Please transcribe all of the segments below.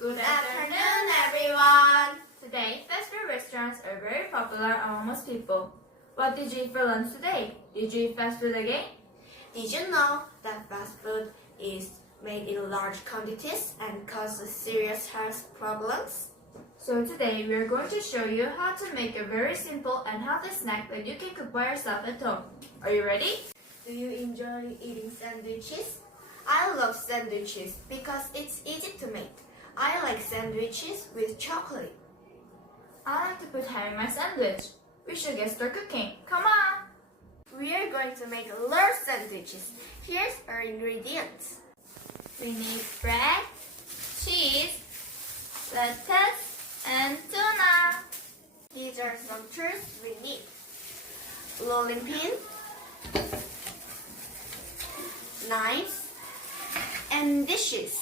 Good afternoon, everyone! Today, fast food restaurants are very popular among most people. What did you eat for lunch today? Did you eat fast food again? Did you know that fast food is made in large quantities and causes serious health problems? So today, we are going to show you how to make a very simple and healthy snack that you can cook by yourself at home. Are you ready? Do you enjoy eating sandwiches? I love sandwiches because it's easy to make. I like sandwiches with chocolate. I like to put ham in my sandwich. We should get started cooking. Come on! We are going to make large sandwiches. Here's our ingredients. We need bread, cheese, lettuce, and tuna. These are some tools we need. Rolling pin, knives, and dishes.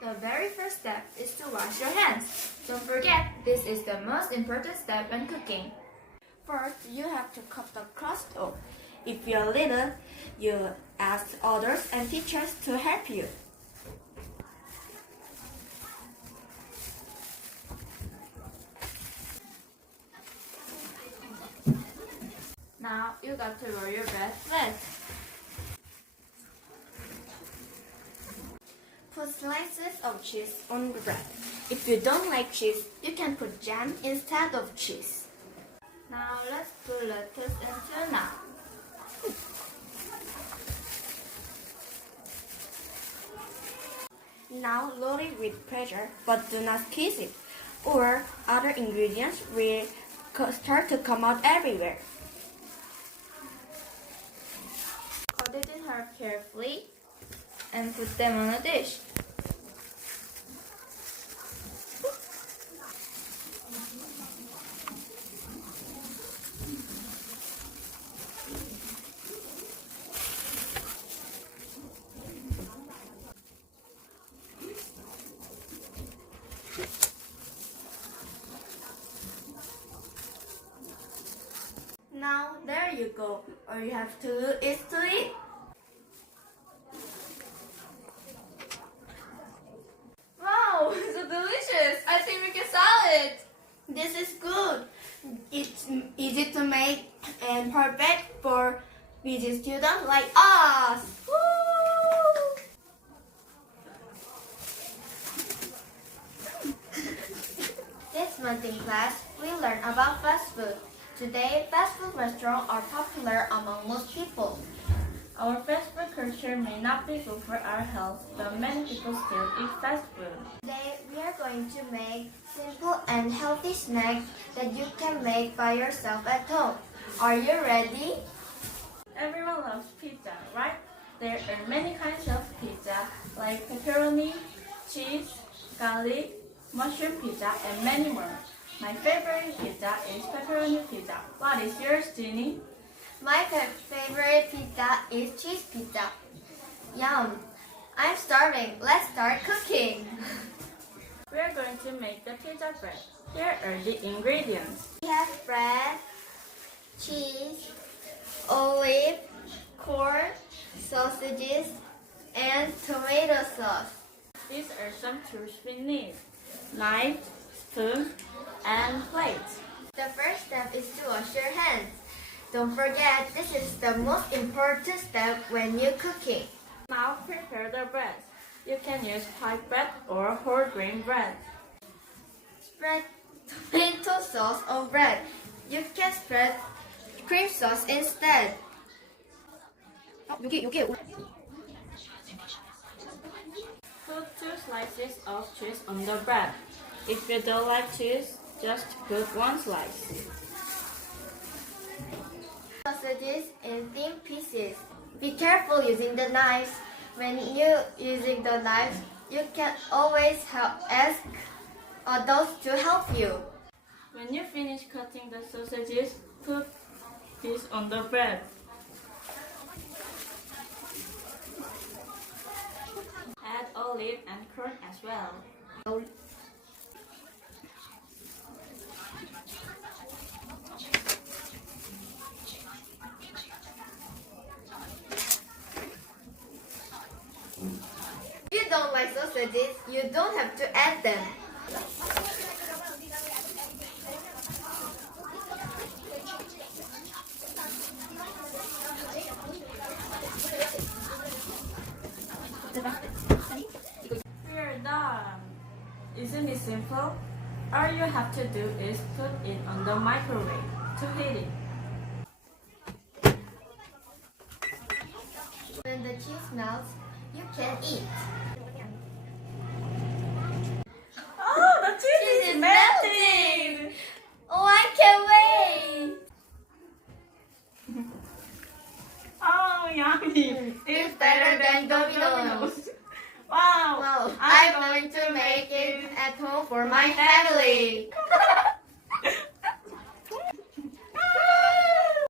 The very first step is to wash your hands. Don't forget, this is the most important step when cooking. First, you have to cut the crust off. If you're little, you ask others and teachers to help you. Now, you got to roll your bread flat. Put slices of cheese on the bread. If you don't like cheese, you can put jam instead of cheese. Now, let's put lettuce and tuna. Now load it with pressure, but do not squeeze it, or other ingredients will start to come out everywhere. Cut it in half carefully and put them on a dish. Now there you go. All you have to do is to eat. Wow, so delicious! I think we can sell it! This is good. It's easy to make and perfect for busy students like us. Woo! This month in class, we learn about fast food. Today, fast food restaurants are popular among most people. Our fast food culture may not be good for our health, but many people still eat fast food. Today, we are going to make simple and healthy snacks that you can make by yourself at home. Are you ready? Everyone loves pizza, right? There are many kinds of pizza, like pepperoni, cheese, garlic, mushroom pizza, and many more. My favorite pizza is pepperoni pizza. What is yours, Jenny? My favorite pizza is cheese pizza. Yum! I'm starving. Let's start cooking. We are going to make the pizza bread. Here are the ingredients. We have bread, cheese, olive, corn, sausages, and tomato sauce. These are some tools we need. Knife, spoon, and plate. The first step is to wash your hands. Don't forget, this is the most important step when you're cooking. Now prepare the bread. You can use pie bread or whole grain bread. Spread tomato sauce on bread. You can spread cream sauce instead. Put 2 slices of cheese on the bread. If you don't like cheese, just put 1 slice. Sausages in thin pieces. Be careful using the knives. When you're using the knives, you can always ask adults to help you. When you finish cutting the sausages, put this on the bread. Add olive and corn as well. If you don't like sausages, sausages, you don't have to add them. We're done. Isn't it simple? All you have to do is put it on the microwave to heat it. When the cheese melts, you can eat. Oh, the cheese is melting! Oh, I can't wait! Oh, yummy! It's better than Domino's. Wow! Wow, I'm going to make it at home for my family.